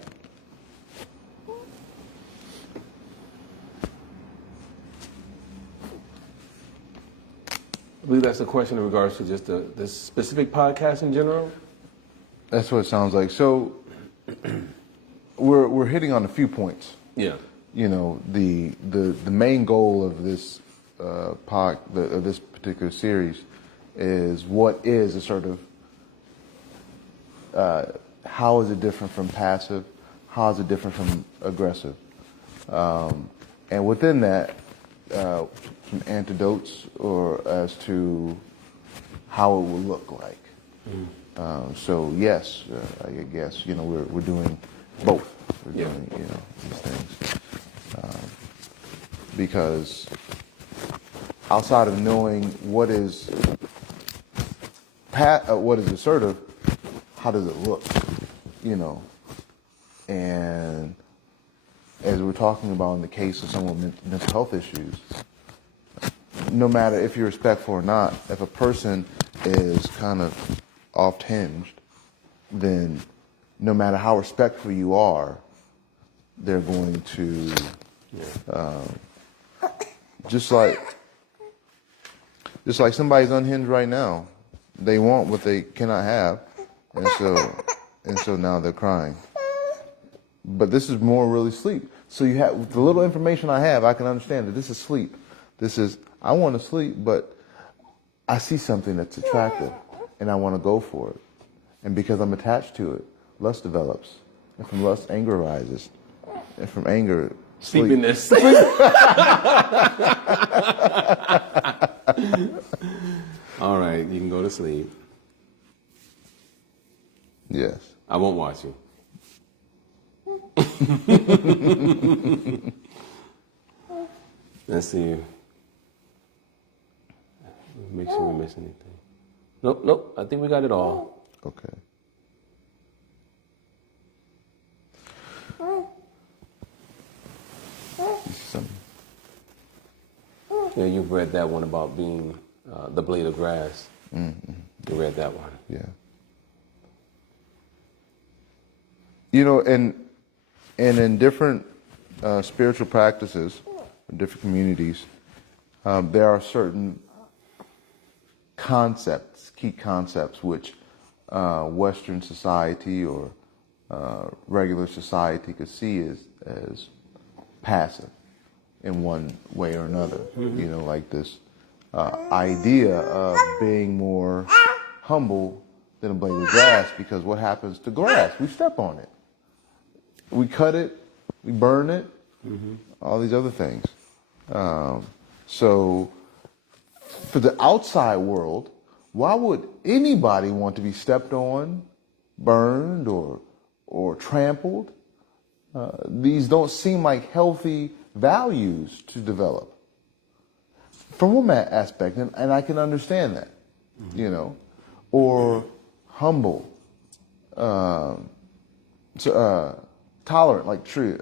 I believe that's a question in regards to just this specific podcast in general. That's what it sounds like. So we're hitting on a few points. Yeah. You know, the main goal of this of this particular series is what is assertive. How is it different from passive? How is it different from aggressive? And within that, some antidotes or as to how it will look like. So yes, I guess we're doing both. We're doing these things because outside of knowing what is assertive, how does it look? And as we're talking about in the case of someone with mental health issues, no matter if you're respectful or not, if a person is kind of off-hinged, then no matter how respectful you are, they're going to just like somebody's unhinged right now. They want what they cannot have, and so now they're crying. But this is more really sleep. So you have the little information I have, I can understand that this is sleep. This is, I want to sleep, but I see something that's attractive, and I want to go for it. And because I'm attached to it, lust develops. And from lust, anger arises. And from anger, Sleepiness. All right, you can go to sleep. Yes. I won't watch you. Let's see. Make sure we miss anything. Nope. I think we got it all. Okay. Yeah, you've read that one about being the blade of grass. Mm-hmm. You read that one. Yeah. You know, and in different spiritual practices, in different communities, there are certain concepts, key concepts, which Western society or regular society could see as passive in one way or another. Mm-hmm. You know, like this idea of being more humble than a blade of grass, because what happens to grass? We step on it. We cut it, we burn it, all these other things. So for the outside world, why would anybody want to be stepped on, burned, or trampled? These don't seem like healthy values to develop. From one aspect, and I can understand that, you know, or humble, tolerant, like tree.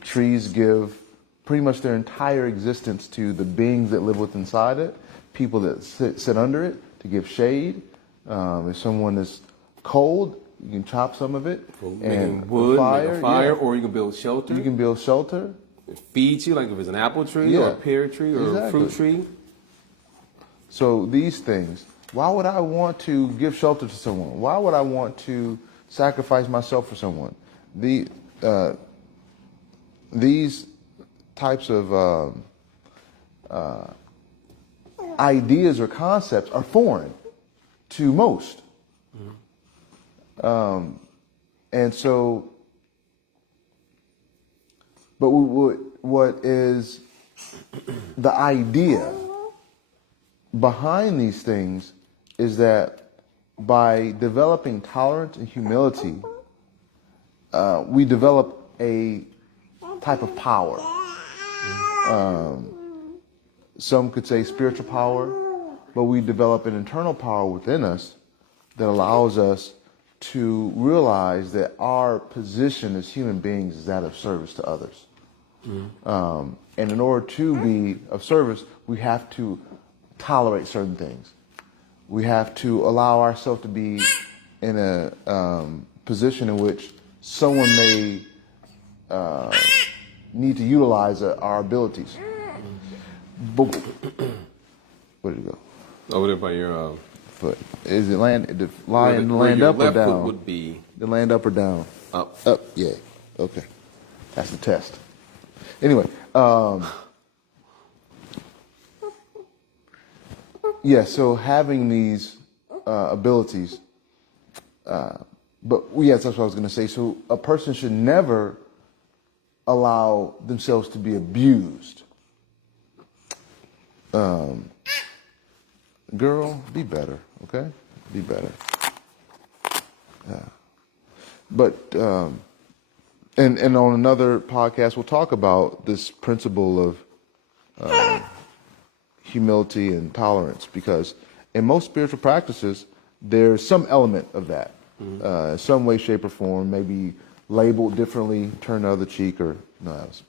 Trees give pretty much their entire existence to the beings that live within inside it, people that sit under it to give shade. If someone is cold, you can chop some of it and wood, fire, make a fire, yeah. Or you can build shelter. You can build shelter. It feeds you, like if it's an apple tree or a pear tree or a fruit tree. So these things, why would I want to give shelter to someone? Why would I want to sacrifice myself for someone? These types of ideas or concepts are foreign to most. And so, but what is the idea behind these things is that by developing tolerance and humility, we develop a type of power. Some could say spiritual power, but we develop an internal power within us that allows us to realize that our position as human beings is that of service to others. And in order to be of service, we have to tolerate certain things. We have to allow ourselves to be in a position in which someone may need to utilize our abilities. But where did it go? Over there by your foot. Is it land where land your up or left down? foot would be The land up or down? up. Up, yeah. Okay. That's the test. Anyway, yeah, so having these abilities, but yes, that's what I was going to say. So a person should never allow themselves to be abused. Girl, be better, okay? Be better. But and on another podcast, we'll talk about this principle of humility and tolerance, because in most spiritual practices, there's some element of that, some way, shape, or form, maybe labeled differently, turn the other cheek, or no, that was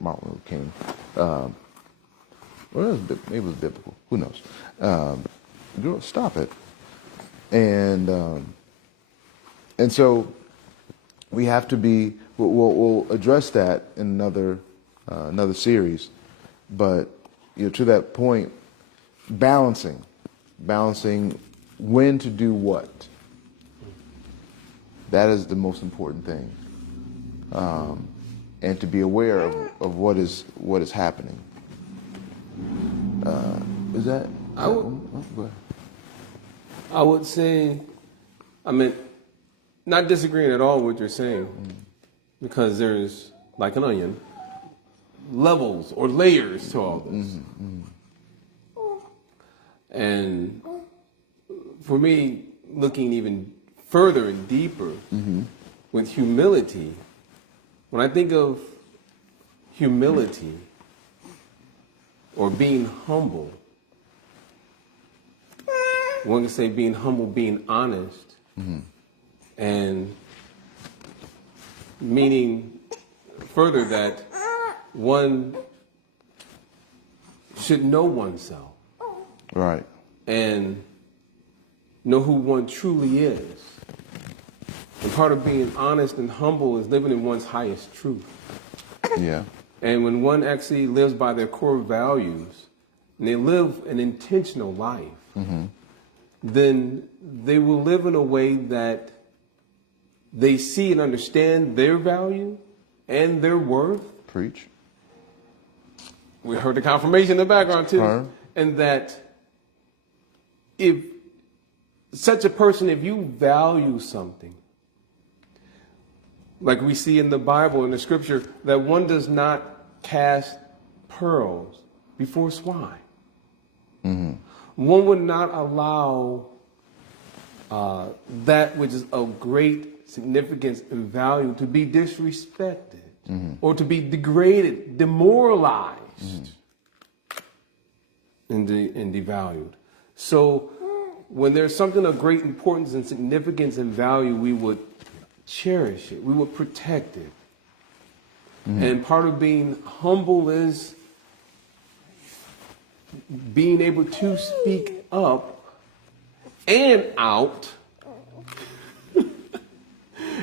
Martin Luther King. Well, maybe it was biblical. Who knows? Girl, stop it. And so we have to be. We'll address that in another series, but to that point, balancing when to do what. That is the most important thing, and to be aware of what is happening. Is that? I would say, not disagreeing at all with what you're saying, because there's, like an onion, levels or layers to all this. And for me, looking even further and deeper with humility, when I think of humility or being humble, one can say being humble, being honest, and meaning further that one should know oneself. Right. And know who one truly is. And part of being honest and humble is living in one's highest truth. Yeah. And when one actually lives by their core values, and they live an intentional life, then they will live in a way that they see and understand their value and their worth. Preach. We heard the confirmation in the background too. And that if such a person, if you value something, like we see in the Bible, in the scripture, that one does not cast pearls before swine. One would not allow that which is of great significance and value to be disrespected or to be degraded, demoralized, and devalued. So when there's something of great importance and significance and value, we would cherish it. We would protect it. And part of being humble is being able to speak up and out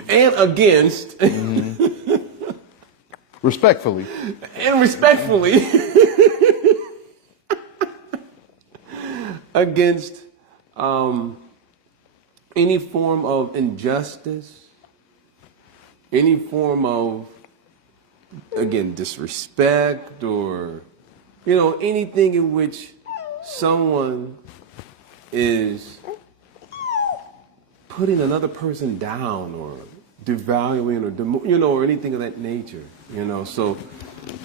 and against Respectfully. and respectfully against any form of injustice, any form of, again, disrespect, or anything in which someone is putting another person down or devaluing or or anything of that nature. So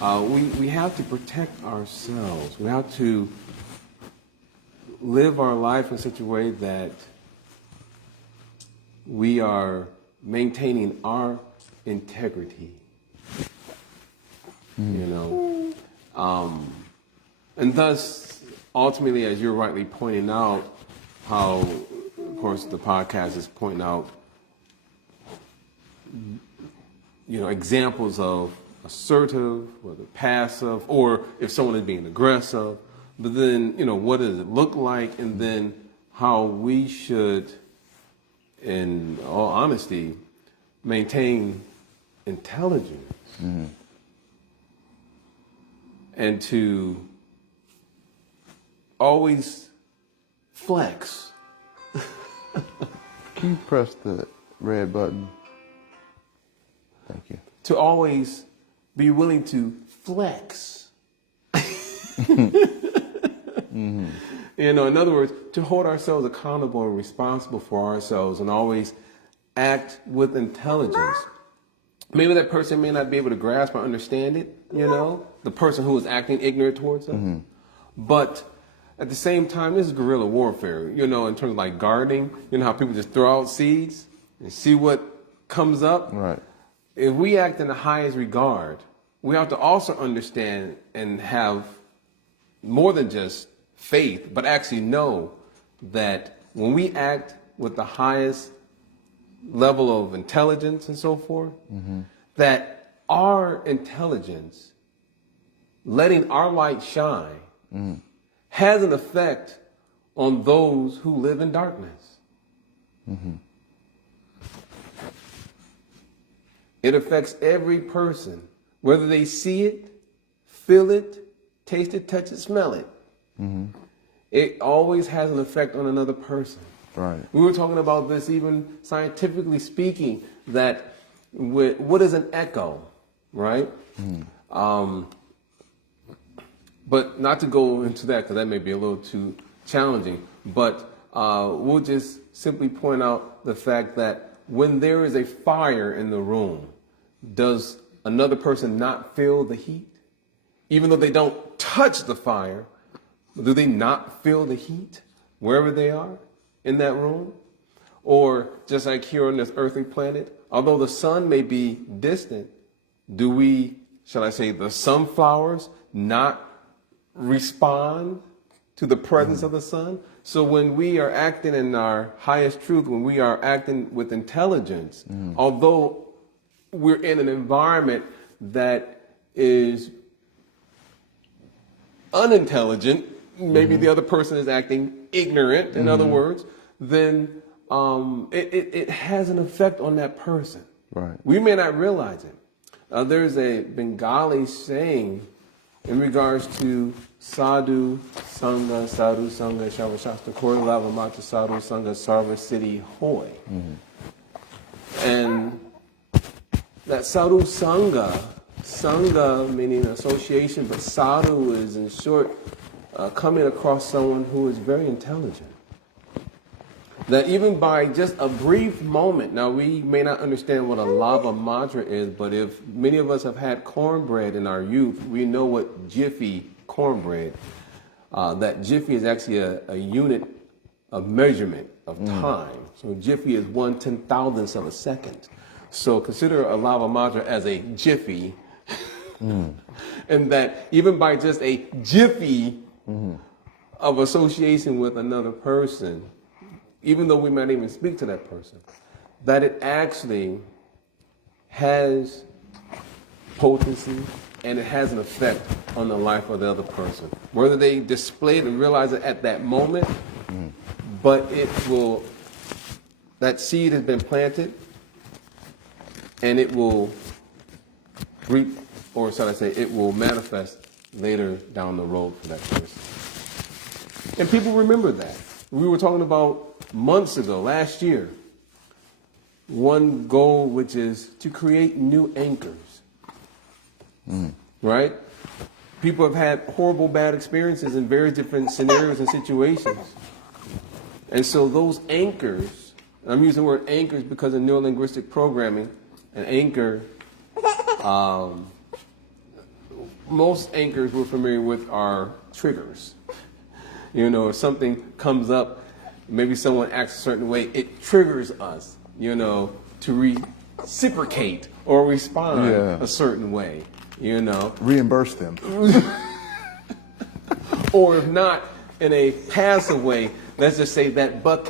we have to protect ourselves. We have to live our life in such a way that we are maintaining our integrity. And thus, ultimately, as you're rightly pointing out, how, of course, the podcast is pointing out, examples of assertive, whether passive, or if someone is being aggressive, but then, what does it look like? And then how we should, in all honesty, maintain intelligence. And to always flex. Can you press the red button? Thank you. To always be willing to flex. In other words, to hold ourselves accountable and responsible for ourselves and always act with intelligence. Maybe that person may not be able to grasp or understand it, the person who is acting ignorant towards us. But at the same time, this is guerrilla warfare, in terms of like gardening. How people just throw out seeds and see what comes up. Right. If we act in the highest regard, we have to also understand and have more than just faith, but actually know that when we act with the highest level of intelligence and so forth, that our intelligence, letting our light shine, has an effect on those who live in darkness. It affects every person, whether they see it, feel it, taste it, touch it, smell it. It always has an effect on another person. Right. We were talking about this even scientifically speaking, that what is an echo, right? But not to go into that because that may be a little too challenging. But we'll just simply point out the fact that when there is a fire in the room, does another person not feel the heat? Even though they don't touch the fire, do they not feel the heat wherever they are in that room? Or just like here on this earthly planet, although the sun may be distant, do we, shall I say, the sunflowers not respond to the presence of the sun? So when we are acting in our highest truth, when we are acting with intelligence, although we're in an environment that is unintelligent, maybe the other person is acting ignorant, in other words, then it has an effect on that person. Right. We may not realize it. There's a Bengali saying in regards to sadhu sangha, shavashasta korlava mata sadhu sangha sarva siddhi hoy. And that sadhu sangha meaning association, but sadhu is in short coming across someone who is very intelligent. That even by just a brief moment, now we may not understand what a lava mantra is, but if many of us have had cornbread in our youth, we know what jiffy cornbread, that jiffy is actually a unit of measurement of time. So jiffy is 1/10,000th of a second. So consider a lava mantra as a jiffy, and that even by just a jiffy of association with another person, even though we might even speak to that person, that it actually has potency and it has an effect on the life of the other person. Whether they display it and realize it at that moment, but it will, that seed has been planted and it will reap, or shall I say, it will manifest later down the road for that person. And people remember that. We were talking about months ago, last year, one goal which is to create new anchors. Right? People have had horrible, bad experiences in various different scenarios and situations. And so those anchors, I'm using the word anchors because of neurolinguistic programming, an anchor, most anchors we're familiar with are triggers. You know, if something comes up, maybe someone acts a certain way, it triggers us, you know, to reciprocate or respond a certain way, you know. Reimburse them. Or if not, in a passive way, let's just say that butt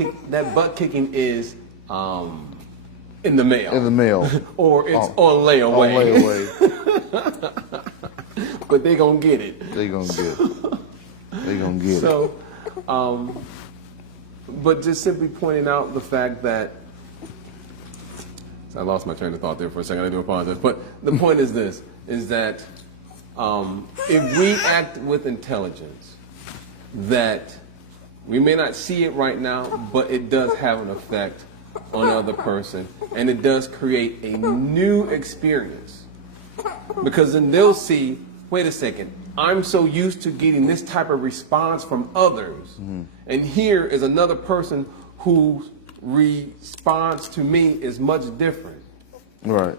kicking is in the mail. In the mail. Or it's on layaway. On layaway. But they gonna get it. They gonna get it. They gonna get it. So, but just simply pointing out the fact that, I lost my train of thought there for a second, I do apologize. But the point is this, is that if we act with intelligence, that we may not see it right now, but it does have an effect on another person, and it does create a new experience. Because then they'll see, wait a second, I'm so used to getting this type of response from others. And here is another person whose response to me is much different. Right.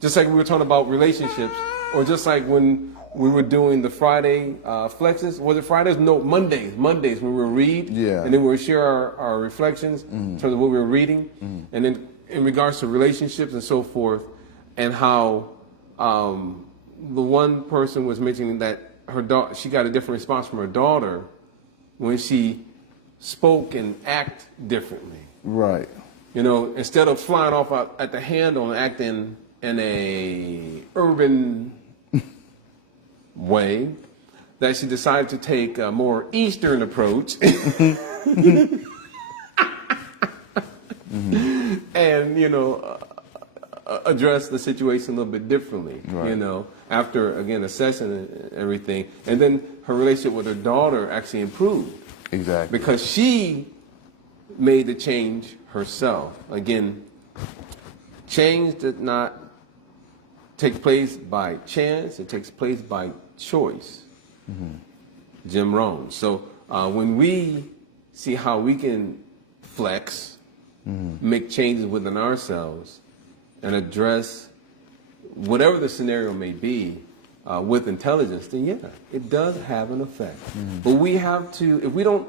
Just like we were talking about relationships, or just like when we were doing the Friday flexes. Was it Fridays? No, Mondays. Mondays when we would read. Yeah. And then we would share our reflections in terms of what we were reading. And then in regards to relationships and so forth, and how the one person was mentioning that her daughter, she got a different response from her daughter when she spoke and acted differently. Right. You know, instead of flying off at the handle and acting in a urban way, that she decided to take a more Eastern approach. And, you know, address the situation a little bit differently, Right. you know, after, again, assessing everything. And then her relationship with her daughter actually improved Exactly. because she made the change herself. Again, change did not take place by chance, it takes place by choice. Jim Rohn. So when we see how we can flex, make changes within ourselves, and address whatever the scenario may be with intelligence, then yeah, it does have an effect. But we have to, if we don't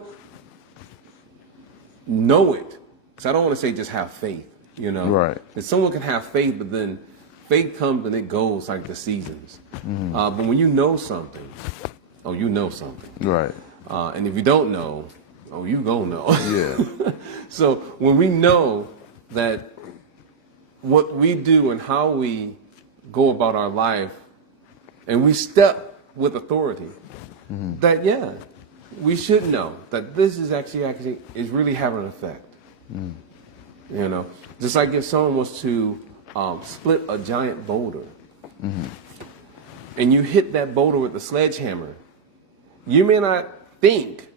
know it, because I don't want to say just have faith, you know. Right. Because someone can have faith, but then faith comes and it goes like the seasons. But when you know something, oh, you know something. Right. And if you don't know, oh, you gonna know. Yeah. So when we know that what we do and how we go about our life, and we step with authority, that yeah, we should know that this is actually is really having an effect. You know, just like if someone was to split a giant boulder, and you hit that boulder with a sledgehammer, you may not think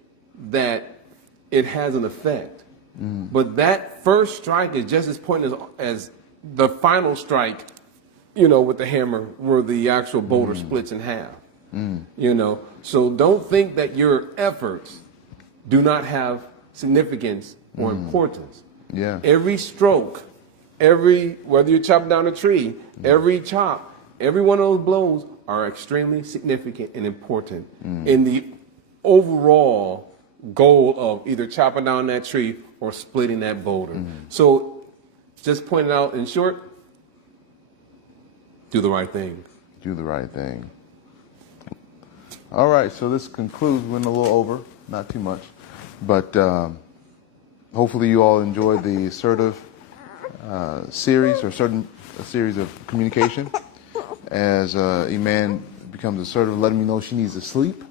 that it has an effect, but that first strike is just as pointless as the final strike, you know, with the hammer where the actual boulder splits in half. You know, so don't think that your efforts do not have significance or importance. Yeah. Every stroke, whether you're chopping down a tree, every chop, every one of those blows are extremely significant and important in the overall goal of either chopping down that tree or splitting that boulder. So just pointing out in short, do the right thing. Do the right thing. All right, so this concludes. We're a little over, not too much, but hopefully you all enjoyed the assertive series, or a series of communication. As Iman becomes assertive, letting me know she needs to sleep.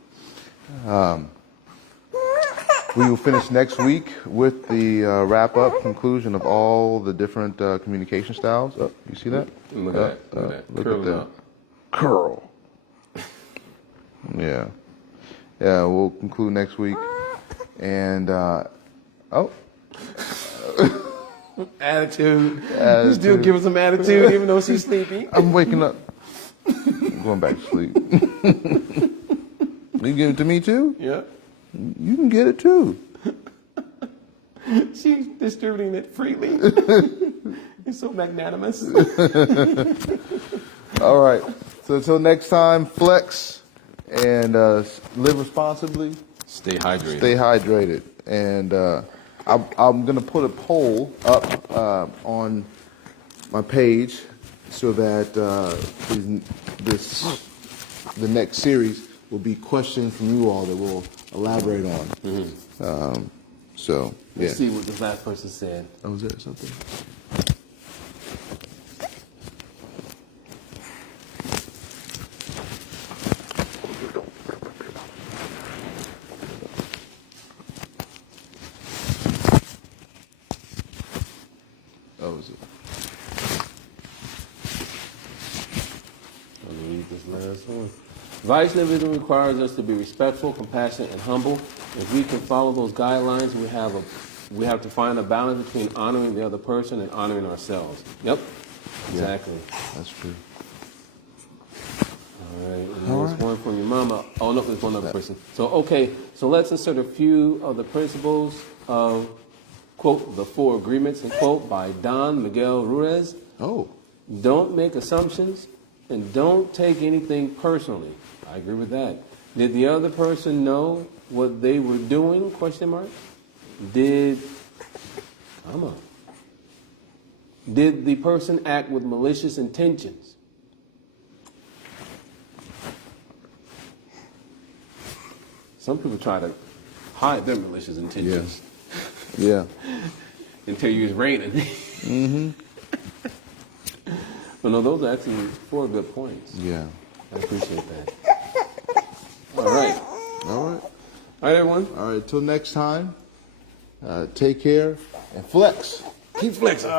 We will finish next week with the wrap-up conclusion of all the different communication styles. Oh, you see that? Look at that. Look Curling at that. up. Curl. Yeah. Yeah, we'll conclude next week. And, Attitude. You still give her some attitude even though she's sleepy. I'm waking up. I'm going back to sleep. You give it to me too? Yeah. You can get it too. She's distributing it freely. It's so magnanimous. All right. So until next time, flex and live responsibly. Stay hydrated. Stay hydrated. And I'm going to put a poll up on my page so that the next series will be questions from you all that we'll elaborate on. So, yeah. Let's see what the last person said. Oh, was there something? Oh, was it? Let me read this last one. Vaishnavism requires us to be respectful, compassionate, and humble. If we can follow those guidelines, we have to find a balance between honoring the other person and honoring ourselves. Yep, exactly. That's true. All right, and there's one from your mama. Oh, no, there's one other person. So, okay, so let's insert a few of the principles of, quote, the 4 agreements, and quote, by Don Miguel Ruiz. Oh. Don't make assumptions and don't take anything personally. I agree with that. Did the other person know what they were doing? Question mark. Did the person act with malicious intentions? Some people try to hide their malicious intentions. Yeah. Until you was raining. Mm-hmm. But no, those are actually 4 good points. Yeah. I appreciate that. All right. All right. All right, everyone. All right. Till next time, take care and flex. Keep flexing.